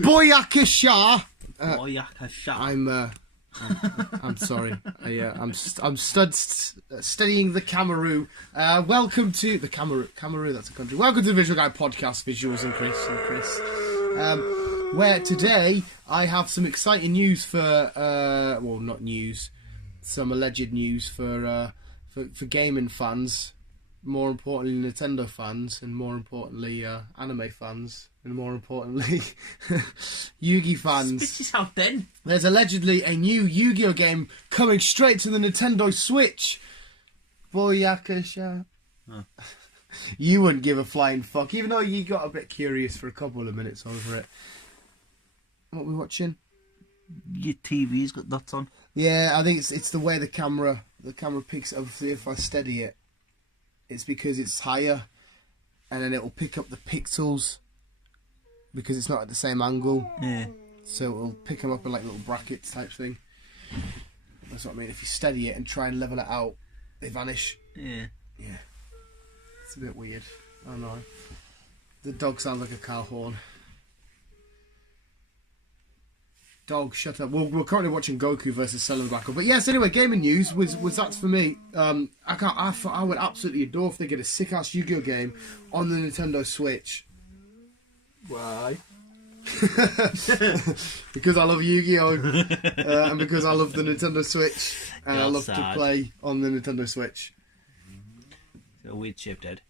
Boyakasha. I'm sorry. I'm studying the Cameroon. Welcome to the Cameroon. That's a country. Welcome to the Visual Guy Podcast. Visuals and Chris. Where today I have some exciting news for well, not news, some alleged news for gaming fans. More importantly, Nintendo fans, and more importantly, anime fans, and more importantly, Yu-Gi fans. Spit it out then. There's allegedly a new Yu-Gi-Oh game coming straight to the Nintendo Switch. Boyakasha. Oh. You wouldn't give a flying fuck, even though you got a bit curious for a couple of minutes over it. What are we watching? Your TV's got dots on. Yeah, I think it's the way the camera picks it up. If I steady it, it's because it's higher, and then it'll pick up the pixels because it's not at the same angle. Yeah. So it'll pick them up in like little brackets type thing. That's what I mean. If you steady it and try and level it out, they vanish. Yeah. Yeah. It's a bit weird. I don't know. The dog sounds like a car horn. Dog, shut up. We're currently watching Goku versus Cell and Blackle. But yes, anyway, gaming news was that's for me. I would absolutely adore if they get a sick ass Yu-Gi-Oh game on the Nintendo Switch. Why? Because I love Yu-Gi-Oh! And because I love the Nintendo Switch, and I love to play on the Nintendo Switch. A weird shaped head.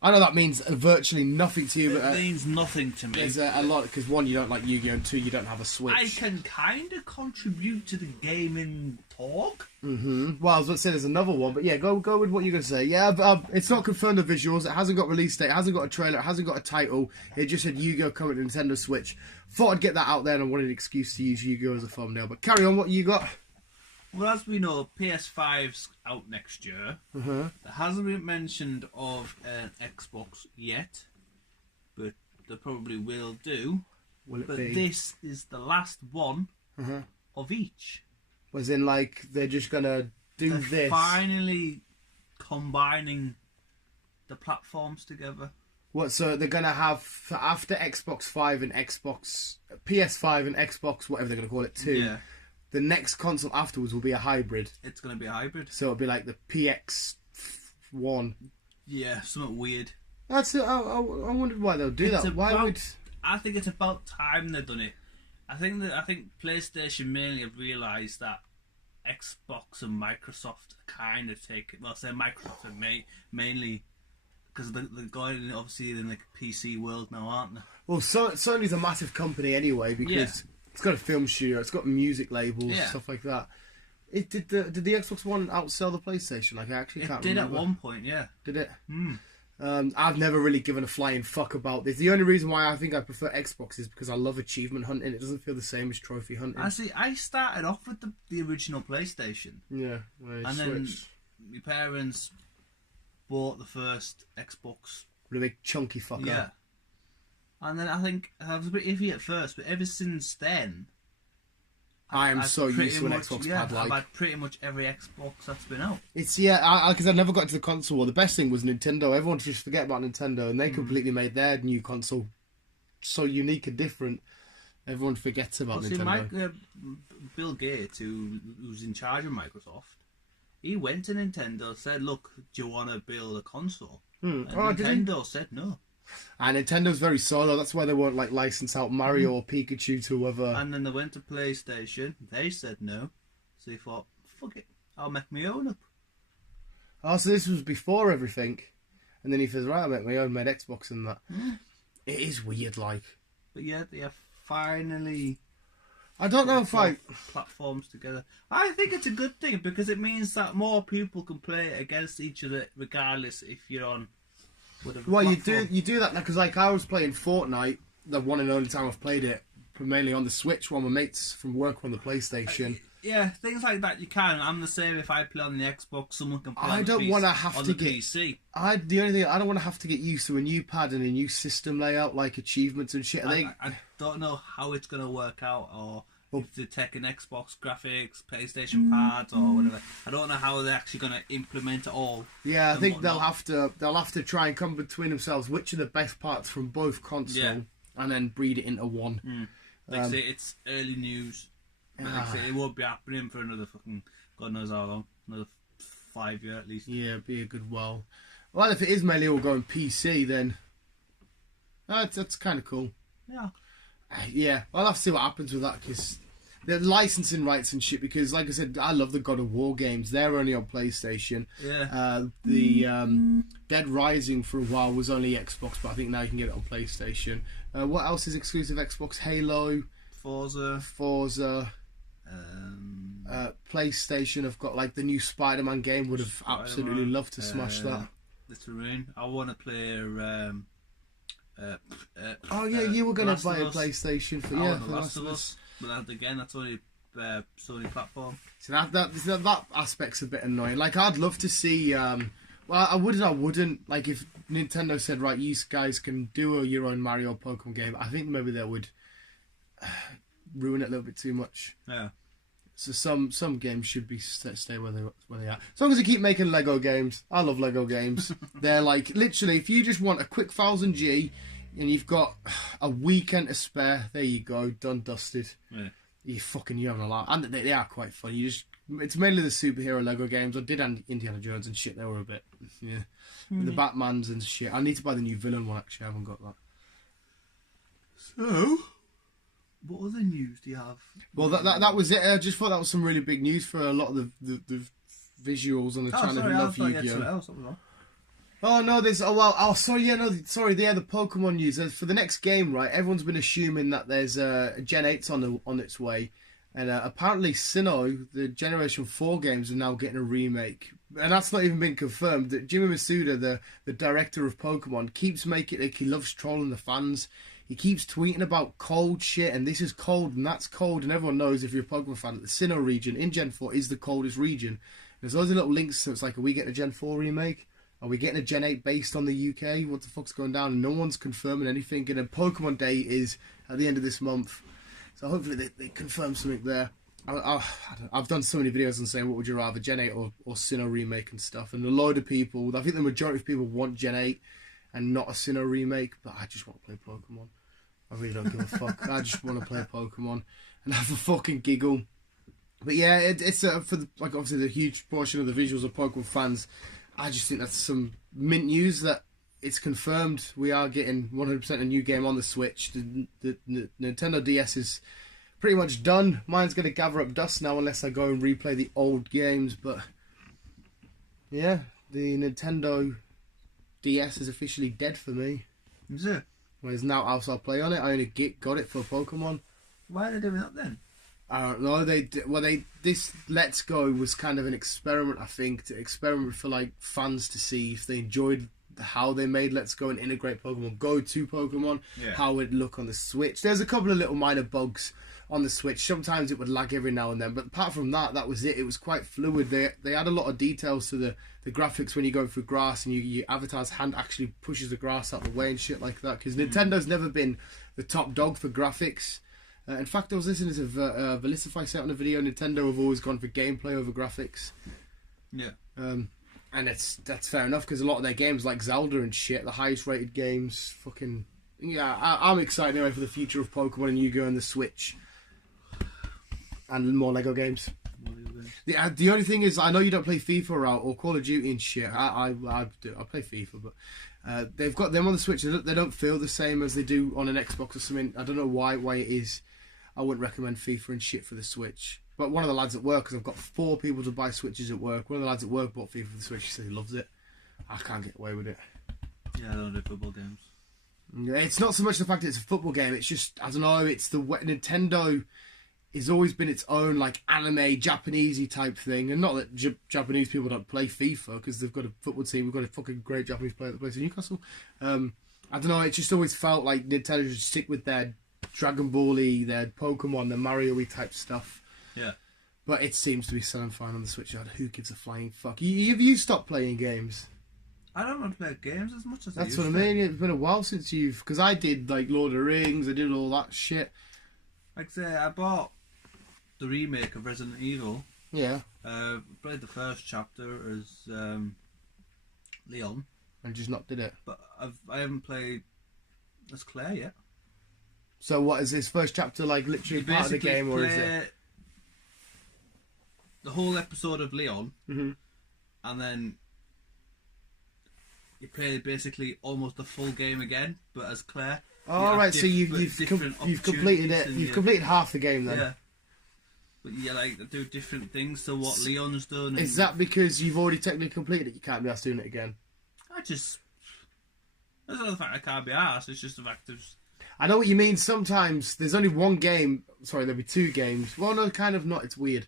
I know that means virtually nothing to you, but it means nothing to me. There's a lot, because one, you don't like Yu-Gi-Oh!, and two, you don't have a Switch. I can kind of contribute to the gaming talk. Well, I was going to say there's another one, but yeah, go with what you're going to say. Yeah, but, it's not confirmed the visuals. It hasn't got release date. It hasn't got a trailer. It hasn't got a title. It just said Yu-Gi-Oh! Coming to Nintendo Switch. Thought I'd get that out there, and I wanted an excuse to use Yu-Gi-Oh! As a thumbnail. But carry on, what you got? Well, as we know, PS5's out next year. There hasn't been mentioned of an Xbox yet, but they probably will do. Will it but be? This is the last one of each. Was in like they're just gonna do they're this. Finally combining the platforms together. What? So they're gonna have after Xbox 5 and Xbox PS5 and Xbox whatever they're gonna call it 2. Yeah. The next console afterwards will be a hybrid. It's going to be a hybrid. So it'll be like the PX1. Yeah, something weird. That's it. I wondered why they'll do that. Why would? I think it's about time they've done it. I think PlayStation mainly have realised that Xbox and Microsoft kind of take it. Well, say Microsoft and mainly because they're going obviously in the PC world now, aren't they? Well, Sony's a massive company anyway because. Yeah. It's got a film studio. It's got music labels, stuff like that. Did the Xbox One outsell the PlayStation? Like I actually can't remember. It did at one point, yeah. Did it? I've never really given a flying fuck about this. The only reason why I think I prefer Xbox is because I love achievement hunting. It doesn't feel the same as trophy hunting. I started off with the original PlayStation. Yeah, and then my parents bought the first Xbox. The big chunky fucker. Yeah. And then I think I was a bit iffy at first, but ever since then, I'm so used to an Xbox pad. I've had pretty much every Xbox that's been out. It's because I never got to the console. The best thing was Nintendo. Everyone just forget about Nintendo, and they completely made their new console so unique and different. Everyone forgets about Nintendo. Bill Gates, who's in charge of Microsoft, he went to Nintendo and said, "Look, do you want to build a console?" And Nintendo said no. And Nintendo's very solo. That's why they won't like license out Mario or Pikachu to whoever. And then they went to PlayStation. They said no. So he thought, fuck it, I'll make my own up. Oh, so this was before everything. And then he says, right, I'll make my own, made Xbox and that. It is weird, like. But yeah, they have finally. I don't know if platforms together. I think it's a good thing because it means that more people can play against each other, regardless if you're on. Well, you do that because like I was playing Fortnite, the one and only time I've played it, mainly on the Switch. While my mates from work on the PlayStation. Yeah, things like that you can. I'm the same. If I play on the Xbox, someone can play on the PC. The only thing I don't want to have to get used to a new pad and a new system layout, like achievements and shit. I don't know how it's going to work out, or if they're taking Xbox graphics, PlayStation pads, or whatever. I don't know how they're actually going to implement it all. Yeah, I think they'll have to try and come between themselves which are the best parts from both console, and then breed it into one. Like I say, it's early news. Like I say, it won't be happening for another fucking God knows how long, another 5 years at least. Yeah, be a good while. Well, if it is mainly all going PC, then that's kind of cool. Yeah. Yeah, I'll have to see what happens with that, because the licensing rights and shit, because like I said, I love the God of War games. They're only on PlayStation. Yeah. The Dead Rising for a while was only Xbox, but I think now you can get it on PlayStation. What else is exclusive Xbox? Halo, Forza. PlayStation have got like the new Spider-Man game. Would have absolutely loved to smash that. The Terrain. I want to play. Oh yeah, you were going to buy a PlayStation for The Last of Us. But that's only Sony platform. So that aspect's a bit annoying. Like, I'd love to see. Well, I wouldn't. Like, if Nintendo said, right, you guys can do your own Mario or Pokemon game, I think maybe they would ruin it a little bit too much. Yeah. So some games should be stay where they are. As long as they keep making Lego games. I love Lego games. They're like, literally, if you just want a quick 1000G and you've got a weekend to spare, there you go, done, dusted. Yeah. You having a laugh. And they are quite funny. It's mainly the superhero Lego games. I did Indiana Jones and shit. They were a bit, the Batmans and shit. I need to buy the new villain one, actually. I haven't got that. So, what other news do you have? Well, that was it. I just thought that was some really big news for a lot of the visuals on the channel who love Yu-Gi-Oh! Oh no, the Pokemon news. For the next game, right? Everyone's been assuming that there's Gen 8's on its way, and apparently Sinnoh, the Generation 4 games, are now getting a remake, and that's not even been confirmed. That Jimmy Masuda, the director of Pokemon, keeps making like he loves trolling the fans. He keeps tweeting about cold shit, and this is cold, and that's cold, and everyone knows if you're a Pokemon fan that the Sinnoh region in Gen 4 is the coldest region. There's loads of little links, so it's like, are we getting a Gen 4 remake? Are we getting a Gen 8 based on the UK? What the fuck's going down? And no one's confirming anything. And then Pokemon Day is at the end of this month. So hopefully they confirm something there. I've done so many videos on saying, what would you rather, Gen 8 or Sinnoh remake and stuff. And a load of people, I think the majority of people want Gen 8 and not a Sinnoh remake. But I just want to play Pokemon. I really don't give a fuck. I just want to play Pokemon and have a fucking giggle. But yeah, it's for obviously the huge portion of the visuals of Pokemon fans. I just think that's some mint news that it's confirmed we are getting 100% a new game on the Switch. The Nintendo DS is pretty much done. Mine's going to gather up dust now unless I go and replay the old games. But yeah, the Nintendo DS is officially dead for me. Is it? Well, it's now out, so I'll play on it. I only got it for Pokemon. Why are they doing that then? I don't know. This Let's Go was kind of an experiment, I think, to experiment for like fans to see if they enjoyed how they made Let's Go and integrate Pokemon Go to Pokemon, how it'd look on the Switch. There's a couple of little minor bugs on the Switch. Sometimes it would lag every now and then, but apart from that, that was it. It was quite fluid. They had a lot of details to the graphics when you go through grass and your avatar's hand actually pushes the grass out of the way and shit like that, because Nintendo's never been the top dog for graphics. In fact, I was listening to Velicify say on a video. Nintendo have always gone for gameplay over graphics. Yeah. And that's fair enough, because a lot of their games, like Zelda and shit, the highest rated games, fucking... Yeah, I'm excited anyway for the future of Pokemon and Yu-Gi-Oh! And the Switch. And more Lego games. The only thing is, I know you don't play FIFA or Call of Duty and shit. I do. I play FIFA, but they've got them on the Switch. They don't feel the same as they do on an Xbox or something. I don't know why it is. I wouldn't recommend FIFA and shit for the Switch. But one of the lads at work, because I've got 4 people to buy Switches at work, one of the lads at work bought FIFA for the Switch. He said he loves it. I can't get away with it. Yeah, I don't do football games. Yeah, it's not so much the fact that it's a football game. It's just, I don't know, it's the Nintendo has always been its own like anime, Japanesey type thing. And not that Japanese people don't play FIFA, because they've got a football team. We've got a fucking great Japanese player that plays in Newcastle. I don't know, it just always felt like Nintendo should stick with their Dragon Ball-y, their Pokemon, their Mario-y type stuff. Yeah. But it seems to be selling fine on the Switch. Who gives a flying fuck? Have you stopped playing games? I don't want to play games as much as That's what I mean. It's been a while since you've... Because I did, like, Lord of the Rings. I did all that shit. Like I say, I bought the remake of Resident Evil. Yeah. Played the first chapter as Leon, And just not did it. but I haven't played as Claire yet. So what is this first chapter like? Literally You part of the basically game, or is play it? the whole episode of Leon, Mm-hmm. and then you play basically almost the full game again, but as Claire. Oh, right. So you've completed it. You've completed half the game then. Yeah. But you like do different things to what Leon's done. And Is that because you've already technically completed it? You can't be asked doing it again. That's not the fact I can't be asked. It's just the fact of. I know what you mean. Sometimes there's only one game. Sorry, there'll be two games. Well, no, kind of not. It's weird.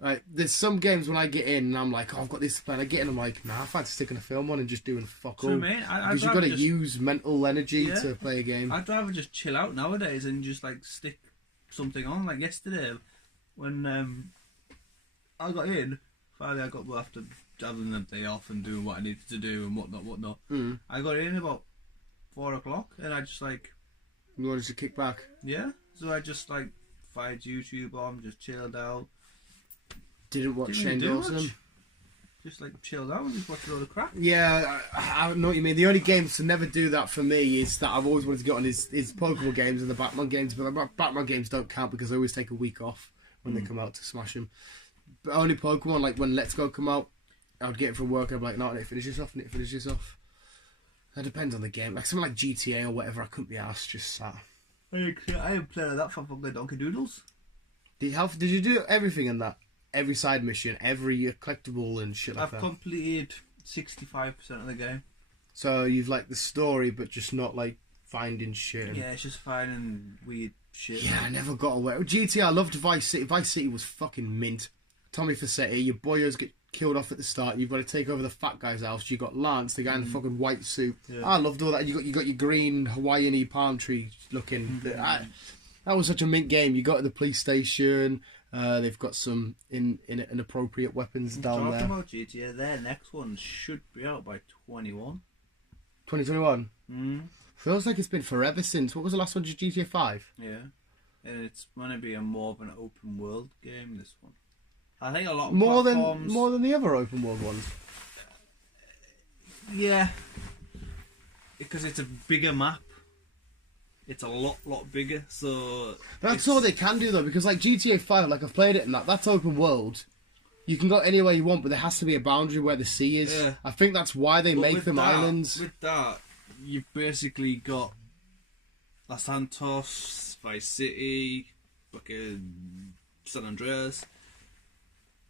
Right, there's some games when I get in and I'm like, oh, I've got this plan. I get in, I'm like, nah, I fancy sticking a film on and just doing fuck all. So, mate, because you've got to use mental energy to play a game. I'd rather just chill out nowadays and just like stick something on. Like yesterday, when I got in, finally I got after having the day off and doing what I needed to do and whatnot. Mm. I got in about 4 o'clock and I just like. You wanted to kick back? Yeah, so I just like fired YouTube on, just chilled out. Didn't watch Didn't Shane really do Dawson. much. Just like chilled out and just watched a load of crap. Yeah, I know what you mean. The only games to never do that for me is that I've always wanted to get on is Pokemon games and the Batman games, but the Batman games don't count because I always take a week off when they come out to smash them. But only Pokemon, like when Let's Go come out, I would get it from work and I'd be like, no, I need to finish this off, That depends on the game. Like something like GTA or whatever, I couldn't be asked, just sat. I haven't played that for fucking Donkey Doodles. Did you do everything in that? Every side mission, every collectible and shit like that? I've completed 65% of the game. So you've like the story, but just not like finding shit. Yeah, it's just finding weird shit. Yeah, I never got away. GTA, I loved Vice City. Vice City was fucking mint. Tommy Facchetti, your boyos get killed off at the start. You've got to take over the fat guy's house. You got Lance, the guy in the fucking white suit. Yeah. I loved all that. You got your green Hawaiian palm tree looking. That was such a mint game. You got to the police station. They've got some inappropriate weapons down there. Talking about GTA, their next one should be out by 2021. Feels like it's been forever since. What was the last one? GTA 5? Yeah, and it's going to be more of an open world game. This one, I think a lot more platforms... than the other open world ones. Yeah, because it's a bigger map. It's a lot bigger, so... That's all they can do, though, because, like, GTA 5, like, I've played it and that's open world. You can go anywhere you want, but there has to be a boundary where the sea is. Yeah. I think that's why they make them islands. With that, you've basically got Los Santos, Vice City, fucking San Andreas.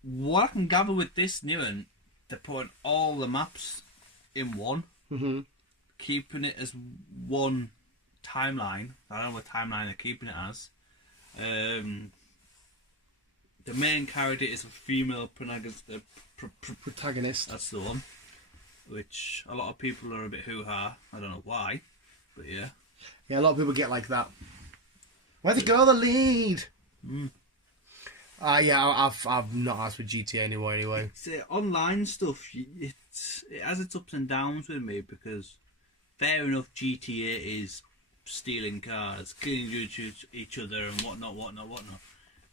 What I can gather with this new one, they're putting all the maps in one, keeping it as one timeline. I don't know what timeline they're keeping it as. The main character is a female protagonist. That's the one. Which a lot of people are a bit hoo-ha. I don't know why, but yeah. Yeah, a lot of people get like that. Where's the girl the lead? Yeah, I've not asked for GTA anymore anyway. It's, online stuff, it has its ups and downs with me because fair enough, GTA is stealing cars, killing each other and whatnot.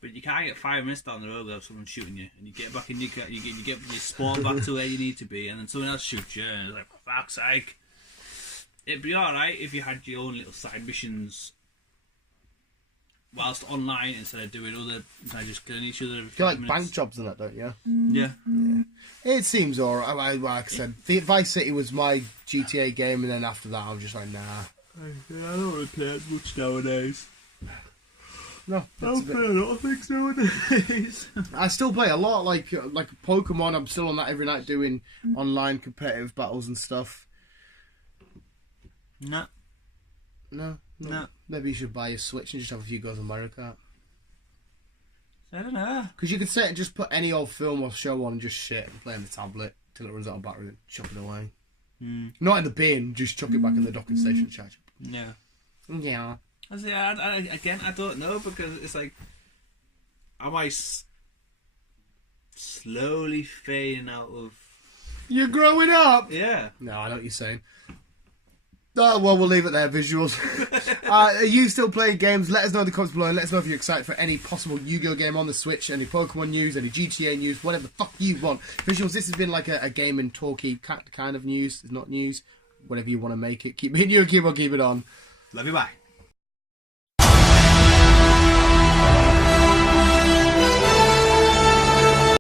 But you can't get 5 minutes down the road without someone shooting you, and you get back in your car, you get your spawn back to where you need to be, and then someone else shoots you, and it's like, for fuck's sake. It'd be alright if you had your own little side missions whilst online instead of doing other, just killing each other. You like bank jobs and that, don't you? Yeah. It seems alright. Like I said, Vice City was my GTA game, and then after that I was just like, nah. I don't really play as much nowadays. No, I don't play a lot of things nowadays. I still play a lot, like Pokemon. I'm still on that every night doing online competitive battles and stuff. No. Maybe you should buy a Switch and just have a few goes on Mario Kart. I don't know. Because you could sit and just put any old film or show on and just shit and play on the tablet till it runs out of battery and chuck it away. Not in the bin, just chuck it back in the docking station and charge it. Yeah. Yeah. Again, I don't know because it's like, am I slowly fading out of... You're growing up! Yeah. No, I know what you're saying. Oh, well, we'll leave it there, visuals. Are you still playing games? Let us know in the comments below, and let us know if you're excited for any possible Yu-Gi-Oh game on the Switch, any Pokemon news, any GTA news, whatever the fuck you want. Visuals, this has been like a game and talky kind of news. It's not news. Whatever you want to make it. Keep me in your keep on, keep it on. Love you, bye.